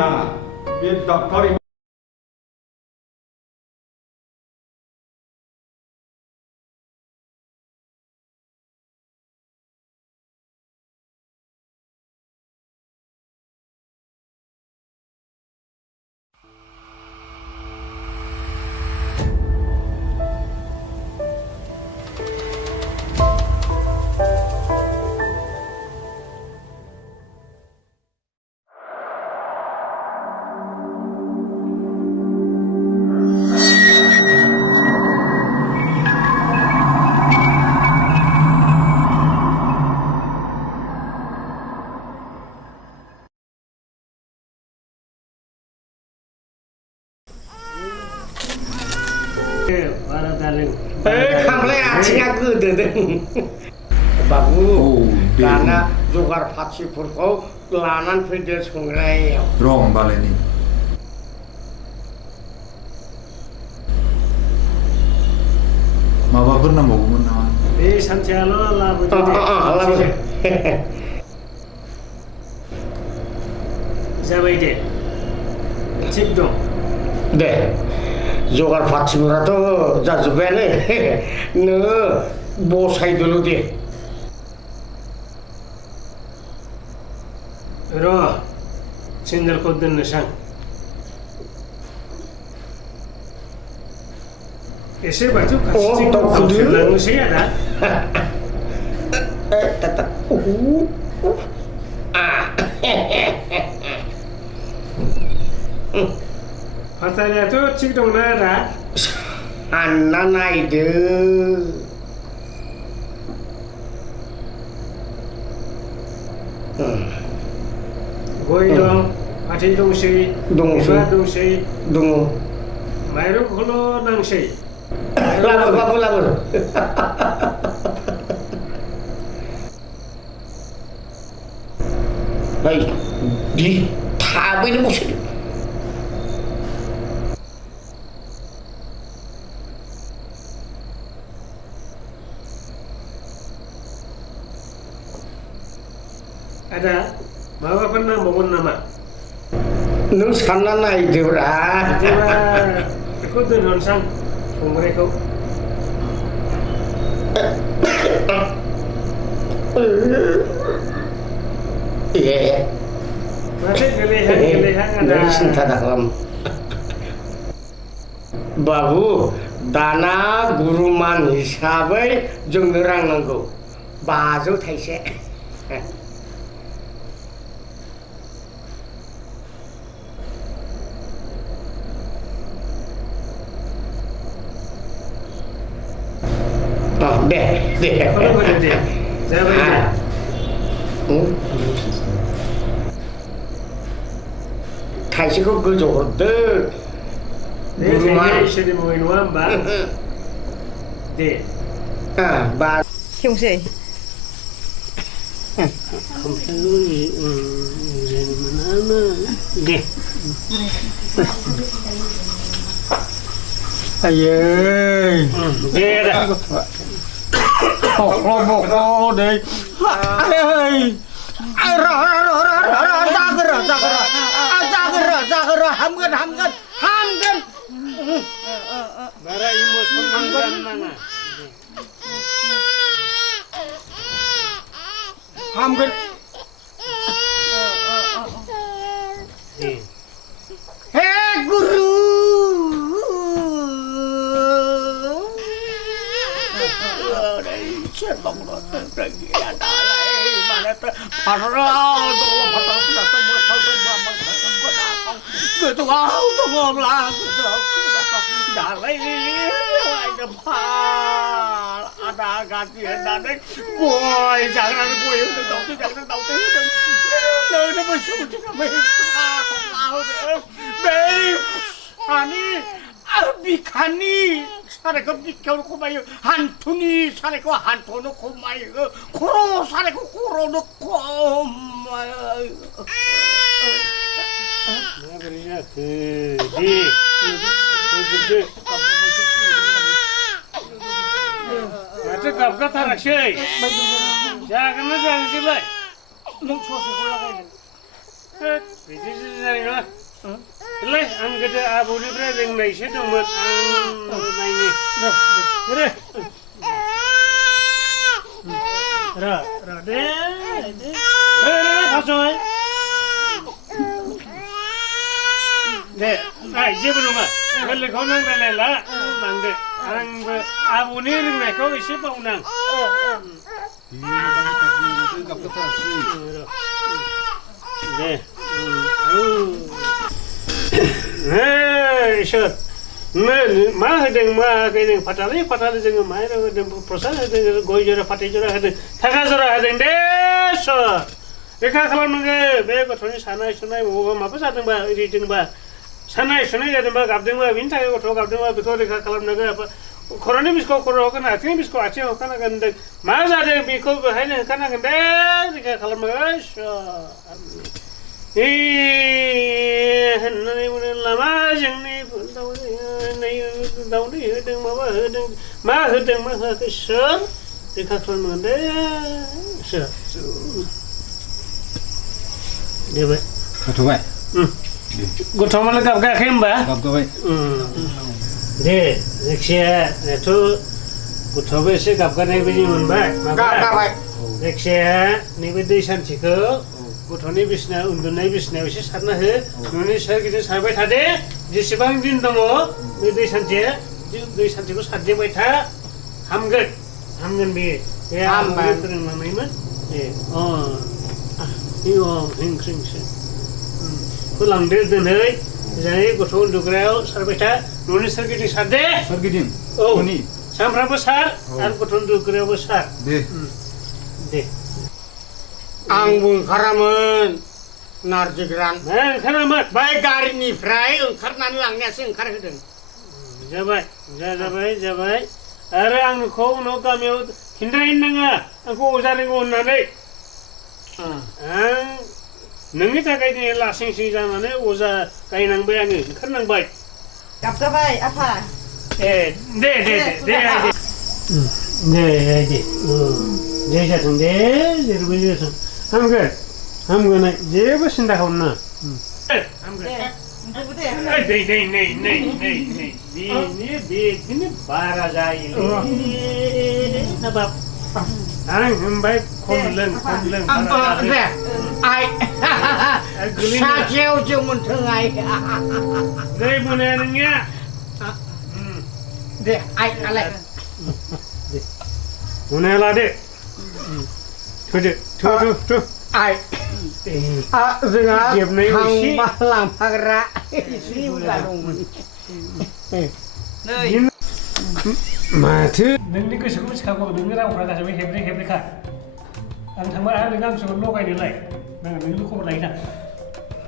नाङा बे डक्टर खामलाय आथिङा गोदोदों बाबु दाना जगार पाथिफोरखौ लानानै फैदो संग्रायाव र' होमबालाय नै माबाफोर नांबावगौमोन नामा बे सानसेयाल' लाबोदो जाबाय दे थिग दं दे जगार पाथिफोराथ' जाजोब्बायानो नोङो बसायदोल' दे र' सेन्देलखौ दोननो सां एसे बाथौ खाथिथिं लांनोसै आदा फाथायाथ' थिग दंना आदा सानना नायदो गय दं फाथै दंसै दंसै दङ माइरंखौल' नांसै लाबो बाबु लाबो दे थाबैनो बसदो आदा माबाफोर नांबावगोन नामा नों सानना नायदोब्रा बिदिबा बेखौ दोनहरनोसां संग्रायखौ माथो गोलैहां आदा सिन्था दाखालाम बाबु दाना गुरुमान हिसाबै जोंनो रां नांगौ 500 थाइसे दे जाबाय थाइसेखौ गोजौ हरदो इसोरनि मुङै नङा होमबा दे खेवसै दे आयै दे बख्ल' दै जागोर हामगोन बारा इमोसनेल जानो नाङा हामगोन हे गुरु ada ganti hendak boy jangan boy udah tahu udah masuk kami tahu deh babe ani abikani 사례가 비켜놓고 마요 한톤이 사례가 한톤 놓고 마요 코로 사례가 코로 놓고 마요 내가 그러냐 그지 아주 갑갑한 낚시 자 그러면 자는 집에 넌 초시 올라가야 돼 बिदिसो जानाय नङा लै आं गोदो आबौनिफ्राय रोंनायसो दंमोन आं नायनि र दे फासय दे जेबो नङा गोरलैखौ नों रायलायला लांदो आंबो आबौनि रोंनायखौ एसे बावनां दे इसोर मा होदों मा होआखै नों फाथालै जोङो माइरं होदों प्रसाद होदों गय जरा फाथै जरा होदों थाखा जरा होदों दे सर रैखा खालामनांगौ बे गथ'नि सानाय सुनाय बबावबा माबा जादोंबा ओरैदोंबा सानाय सुनाय जादोंबा गाबदोंबा बिनि थाखाय गथ' गाबदोंबा बेखौ रैखा खालामनांगौ खर'नि बिसखौ खर' होगोन आथिंनि बिसखौ आथिं होखानांगोन होनदों मा जादों बेखौ बेहायनो होखानांगोन दे रैखा खालामनांगौ होननानै बुंनो लामा जोंनि दाउदै होदों माबा होदों मा होदों मा होआखै सोर रैखा खालामनांगोन दे सोर देबाय जाथ'बाय गथ' माने गाबगायाखै होनबा गाबगाबाय दे जायखिजाया दाथ' गथ'आबो एसे गाबगानाय बायदि मोनबाय गाबगाबाय जायखिजाया नैबे दै सान्थिखौ गथ'नि बिसिना उन्दुनाय बिसिनायाव एसे सारना हो न'नि सोरगिदिं सारबाय थादे जेसेबां दिन दङ बे दै सान्थिखौ सारदेबाय था हामगोन बेयो बे आंबो फोरोंलांनायमोन दे हिंख्रिंसो खौ लांदो दोनै मोजाङै गथ' उन्दुग्रायाव सारबाय था न'नि सोरगिदिं सारदे सोरगिदिं औ सानफ्रामबो सार आरो गथ' उन्दुग्रायावबो सार दे आंबो ओंखारामोन नारजि गोरान ओंखारामोन बै गारिनिफ्राय ओंखारनानै लांनायासो ओंखारहोदों जाबाय आरो आंखौ उनाव गामियाव खिन्थाहैनो नाङा आंखौ अजा रोंगौ होननानै आं नोंनि थाखाय दिनै लासिंसिं जानानै अजा गायनांबाय आङो ओंखारनांबाय गाबगाबाय आफा दे जाथों दे जेरैबो जाथों हामगोन जेबो सिन्था खालामनाङा बेदिनो बारा जायोलै बाब आं होनबाय खम लों आइ सासेयाव जों मोन्थों आइ दै मोनाया नोंनिया दे आइ आलाय मोनाया लादो थुदो आइ जोंहा थांबा लांफाग्रा एसे बुरजा दंमोन माथो नोंनि गोसोखौ मिथिखागौ नोंनि रावफ्रा गासैबो हेब्रेखा आं थांबा नों आंसोखौ लगायनोलाय नोंनि खबर लायोना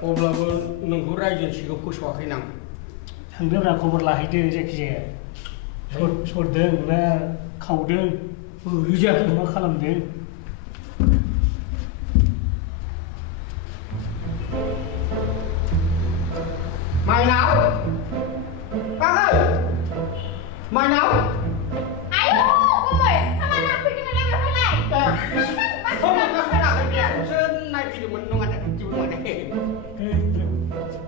अब्लाबो नोंखौ रायजोनि सिगाङाव फोसावाखै नां थांदोंब्रा खबर लाहैदो जायखिजाया सरदों ना खावदों मा खालामदों माइनाव माइनाव आयौ गुमै खामानि फैदों नालाय नायफैदोंमोन नङा जेबो नङा दे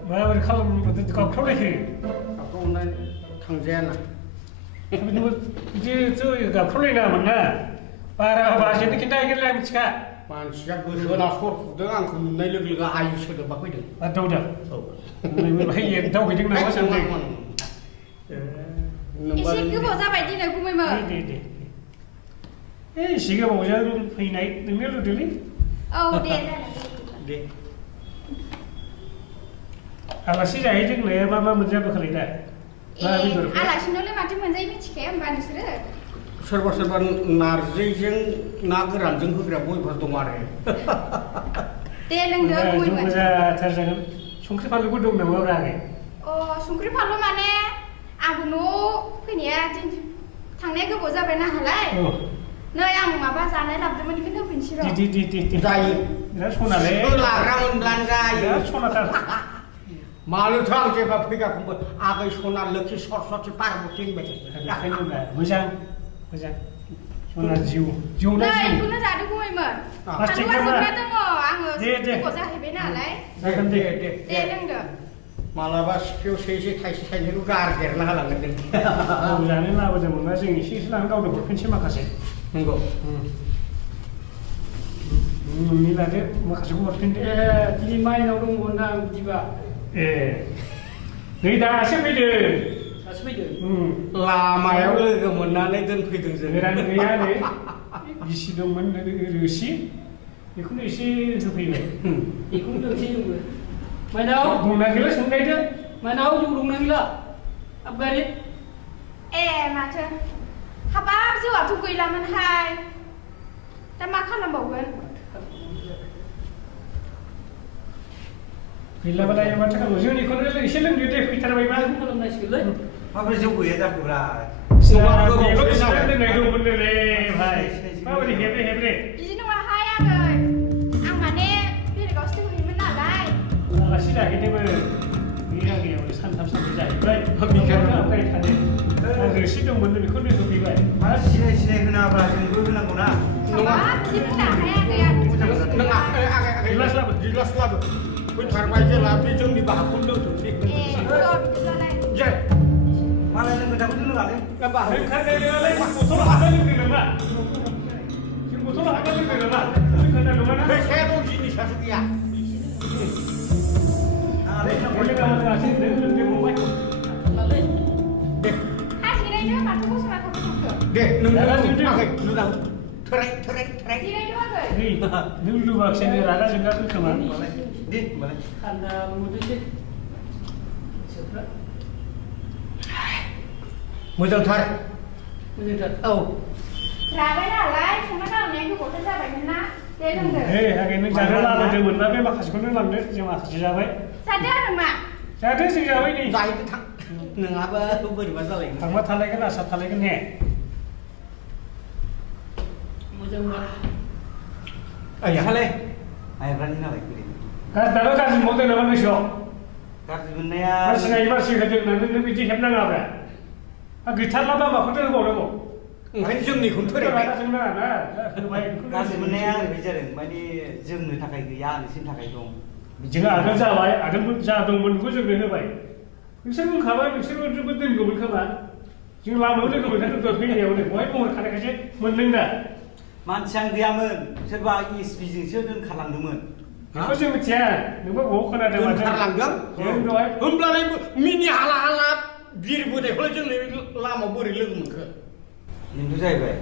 माबोरै खालामनो गाबख्रावलायखो गाबख्रावनाय थांजायाना बिदिथ' गाबख्रावलायनाङामोन ना बारा बाजेनो खिन्थाहैगोनलाय मिथिखा मानसिया गोसो होना सरफुदों आंखौ नुनाय लोगो लोगो आयु सोदोबा फैदों दावदा दावहैदों नामा सानदों एसे गोबाव जाबाय दिनै गुमैमोन दे एसे गोबावजों फैनाय नोंनो लुदोंलै औ दे आलासि जाहैदों होननाया मा मोनजाबोखोलाय दा आलासिनावलाय माथो मोनजायो मिथिखाया होमबा नोंसोरो सोरबा नारजिजों ना गोरानजों होग्रा गयफोर दं आरो दे लोंदो गुमैमोन मोजांथार जागोन संख्रि फानलुबो दं नामा आगै संख्रि फानलु माने आंबो न'आव फैनाया थांनाया गोबाव जाबाय नालाय नै आं माबा जानाय लाबोदोंमोन बेखौनो होफैनोसै र' जायो बिराद सनालै लाग्रा मोनब्लानो जायो बिराद सनाथार मानोथ' आं जेब्ला फैगाखौबो आगै सना लोखि सरस्वती पार्बती होनबाय थायो मोजां mana jiu na नै jiu बेखौनो जादों गयमोन plastik फानलुआ nama जोबना दङ आङो गोबाव जाहैबाय नालाय जागोन दे दे लोंदो मालाबा सिफियाव सेसे थाइसे थाइनैखौ गारदेरना होलांगोन जों जानो लाबोदोंमोन ना जों एसे लानानै गावनो हरफिनसै माखासे नंगौ नोंनि लादो माखासेखौ हरफिनदो दिनै माइनाव दंमोन ना बिदिबा ए नै दासो फैदों दासो फैदो लामायाव लोगो मोननानै दोनफैदों जों गोरान गैया नै गिसि दंमोन रोसि बेखौनो एसे होफैबाय बेखौनो लोंसै जोंबो माइनाव दंना गैला सोंनायदो माइनाव जौ दंना गैला आबगारि ए माथो हाबाब जौआथ' गैलामोनहाय दा मा खालामबावगोन गैलाबालाय माथो खालामो जोंनिखौनो एसे लोंदो दे फैथारबायबा खालामनांसिगोनलै माबोरै जौ गैया जाखोब्रा बेल' बेसेबां लोंनाय दंमोननो रे भाइ माबोरै हेब्रे हेब्रे बिदि नङाहाय आगै आं माने बेलेगावसो दंहैयोमोन नालाय आलासि जाहैदोंमोन गैया गैयाबो सानथाम सानब्रै जाहैबाय बेखायनो आमफ्राय थादो आं रोसि दंमोन बेखौनो होफैबाय मा सिनाय सिनाय होनाब्रा जोंबो होनांगौना हाबाब बिदि बुंनाङाहाय आगै आं नों गिलास लाबो फैथारबाय जेला बे जोंनि बाहागखौ लोंथोंसै ए बिदिब्लालाय जे मालाय लोंबाय थाखौ लोङालै लोंखानाय नङालै बथल हाबना लोंदों नामा जों बथल हाबना लोंदों नामा लोंखानाय नङा ना फैसाया दं जिनिसासो गैया आंहालाय लोङासै लोंदों फंबाय लालै हा जिरायदो माथो गसंना थाबाय थाखो दे नों आगै नुदां थोराय जिरायदो आगै नै नों लुबाखिसै नै रागा जोंगा खोमा दे होनबालाय थान्दा मोनदोंसै मोजांथार मोजांथार औ राबाय नालाय संना गालांनाया गोबावथार जाबायमोन ना दे लोंदो आगै नों जानो लाबोदोंमोनबा बे माखासेखौनो लांदो जों माखासे जाबाय जादो आरो मा जादो जों जाबाय नै जाहैदो थां नोंहाबो बोरैबा जालायगोन थांबा थालायगोन आसा थालायगोन ने मोजांबा ओइहालाय माइब्रानि नालाय बोरै दाबो गाज्रि मावदों नामा गोसोआव गाज्रि मोननाया मानसि नायै मानसि होदों होननानै नों बिदि हेबनाङाब्रा गैथारलाबा माखौथो होबावनांगौ ओंखायनो जोंनिखौनो थोरायबाय रागा जोंनाङा ना होबाय गाज्रि मोननाया ओरैबायदि जादों माने जोंनो थाखाय गैया नोंसोरनि थाखाय दं जोंहा आगोल जाबाय आगोल जा दंमोन बेखौ जोंनो होबाय नोंसोर बुंखाबाय नोंसोरबो दोनगौमोन खोमा जों लामायाव लोगो मोनखादों दहाय फैनायावनो बहाय महर खानायखायसो मोनदों दा मानसियानो गैयामोन सोरबा ESP जोंसो दोनखालांदोंमोन बेखौ जों मिथिया नोंबो बबाव खोनादों माथो दोनखारलांदों जों दहाय होमब्लालाय मिनि हाला हाला बिरबोनायखौलाय जोंलाय लामायाव बोरै लोगो मोनखो बेनोथ' जाहैबाय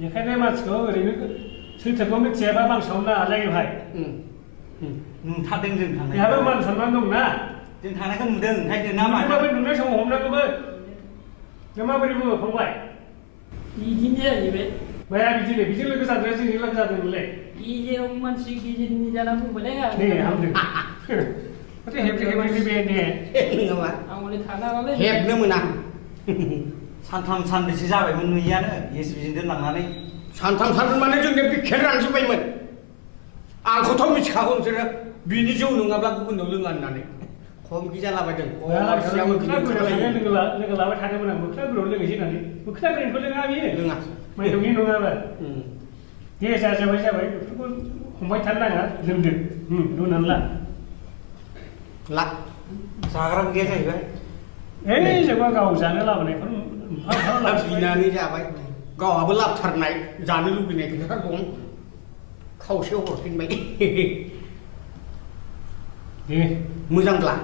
बेखायनो मानसिखौ ओरैनो सैथोखौ मिथियाबा बांसावनो नाजायो भाइ नुथारदों जों थांनाय बेहाबो मान सनमान दंना जों थांनायखौ नुदों ओंखायनो ना मा माबोरै नुनाय समाव हमनांगौमोन नों माबोरै बुङो फंबाय बिदिनो जाहैबाय माया बिदिनो बिजों लोगो जादों जोंनि लोगो जादोंमोनलै गेजेराव मानसि गेजेरनि जाना बुंबायलै नै हामदों माथो हेब्रे हेब्रे बे ने नङा आं हले थाना नालाय हेबनो मोना सानथाम सानब्रैसो जाबायमोन नुयियानो ESP जों दोनलांनानै सानथाम सानब्रै माने जोंनि बिखेर रानजोब्बायमोन आंखौथ' मिथिखागौ नोंसोरो बिनि जौ नङाब्ला गुबुनाव लोङा होननानै खमखि जालाबायदों लोगो लाबाय थादोंमोन आं मोख्रा गुरियाव लोगोसै होननानै मोख्रा गुरिनिखौ लोङा बियो लोङा माइरंनि नङाबा दे जाबाय बेफोरखौ हमबाय थानो नाङा लोंदो लुनानै ला जाग्राबो गैया जाहैबाय जोंबा गाव जानो लाबोनायखौ बिनानै जाबाय गावहाबो लाबथारनाय जानो लुबैनाय खोथा दं खावसेयाव हरफिनबाय दे मोजांब्ला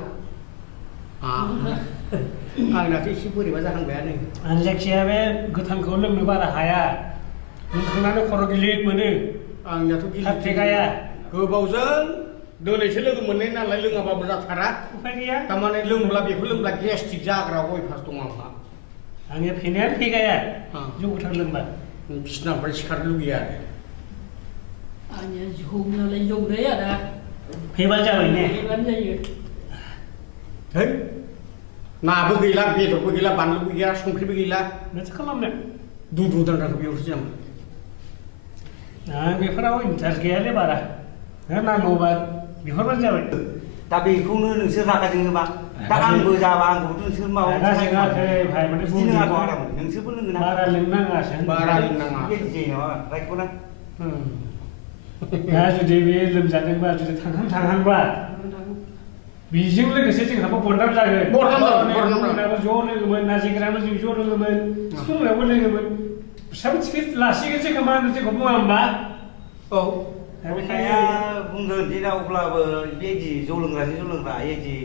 आंनाथ' एसे बोरैबा जाहांबायानो आं जायखिया बे गोथांखौ लोंनो बारा हाया लोंखांनानै खर' गिलिर मोनो आंनियाथ' गाया गोबावजों दिनैसो लोगो मोननाय नालाय लोङाबाबो जाथारा उफाय गैया थारमाने लोंब्ला बेखौ लोंब्ला गेस्ट्रिक जाग्रा अयभास दं आंहा आंनिया फेनायानो फेगाया जौ गोथां लोंबा बिसिनानिफ्राय सिखारनो लुगैया आंनिया जौ नालाय जौ जाया दा फेबानो जाबाय ने फेबानो जायो है नाबो गैला बेदरबो गैला बानलुबो गैया संख्रिबो गैला माथो खालामनो दुंद्रु दांद्राखौ बेयावसो जामोन आं बेफोराव इन्टारेस्ट गैयालै बारा नांगौबा बिहरबानो जाबाय दा बेखौनो नोंसोर रागा जोङोबा दा आंबो जाबा आंखौथ' नोंसोर माबा रागा जोङाखै भाइ माने बिदि नङाथ' आराम नोंसोरबो लोङोना बारा लोंनाङासो बारा लोंनाङा बेबायदि जायो नामा राइटखौना दा जुदि बे लोमजादोंबा जुदि थांहांबा बेजों लोगोसे जोंहाबो बरनाम जागोन बरनाम ज' लोङोमोन नाजिग्राबो जों ज' लोङोमोन सिफुंनायावबो लोङोमोन फिसाबो थिखिट लासिगोन जोंखौ मा होनो जोंखौ बुङा होमबा औ बिमाया बुंगोन दिना अब्लाबो बेबायदि जौ लोंग्रा बेबायदि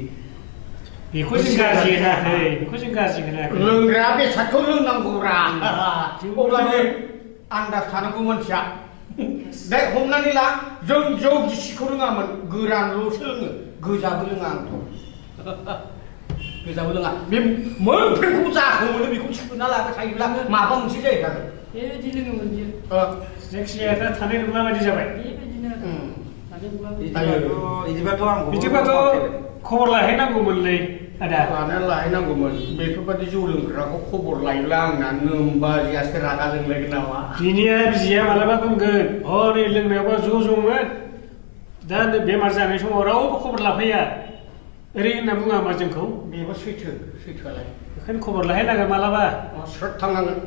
बेखौ जों गाज्रि होनाखै बेखौ जों गाज्रि होनाखै लोंग्रा बेसादखौ लोंनांगौरा अब्लानो आन्दाज थानांगौ मानसिया दा हमनानै ला जों जौ गिसिखौ लोङामोन गोरानल'सो लोङो गोजाबो लोङा आंथ' गोजाबो लोङा बे मोनफ्रोमखौ जाखौ मोनो बेखौ सोना लाबाय थायोब्ला माबा मोनसे जाहैखागोन बेबायदि लोङोमोन बियो जायखिजाया दा थानाय नङा बायदि जाबाय बेबायदिनो थानाय नंला बिदिबाथ' खबर लाहैनांगौमोनलै आदा लानानै लाहैनांगौमोन बेफोरबायदि जौ लोंग्राखौ खबर लायोब्ला आंना नोमबाजियासो रागा जोंलायगोन नामा बिनिया बिजिया मालाबा बुंगोन हनै लोंनायावबा ज' ज'मोन दा बेमार जानाय समाव रावबो खबर लाफैया ओरै होनना बुङा होमबा जोंखौ बेबो सैथोआलाय बेखायनो खबर लाहैनांगोन मालाबा स्रोद थांनांगोन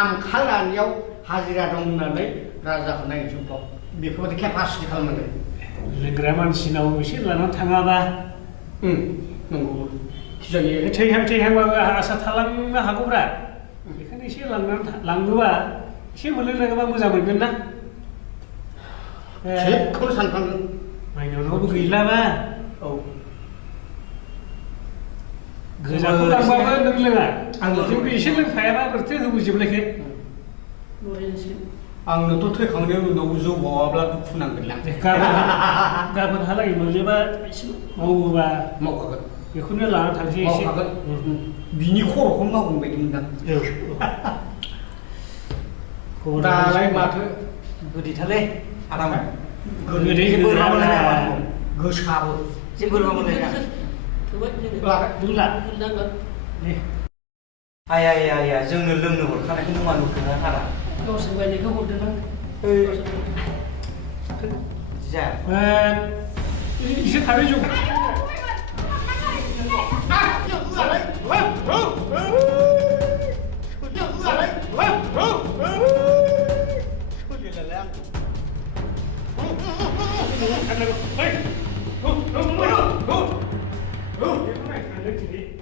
आमखाल लानायाव हाजिरा दं होननानै राजाखौ नायनोसै बेफोरबायदि केपासिटि खालामनांगोन लोंग्रा मानसिनाव एसे लानानै थाङाबा नंगौ जायो थैहांबाबो आसा थालांनो हागौब्रा बेखायनो एसे लाङोबा एसे मोनलोंलाङोबा मोजां मोनगोन ना थिगखौनो सानफ्लांगोन माइनावनावबो गैलाबा औ गोजाखौ लांबाबो नों लोङा जोंबो एसे लोंफायाबा बोरैथो होबोजोबलायखो आंनोथ' थैखांनायनि उनाव जौ बावाब्ला दुखु नांगोनलां गाबोनहालागै मोनोबा मावोबा मावखागोन बेखौनो लानानै थांसै एसे मावखागोन बिनि खर'खौनो मावगोन बायदि मोनदां दालाय माथो गोदैथारलै आराम गोदै गोसाबो जेबो बोरैबा मोनलाया आया जोंनो लोंनो हरखानायखौ नङा नुखानारा गावसोर बायनायखौ हरदों जाया एसे थाबै जौ Oh!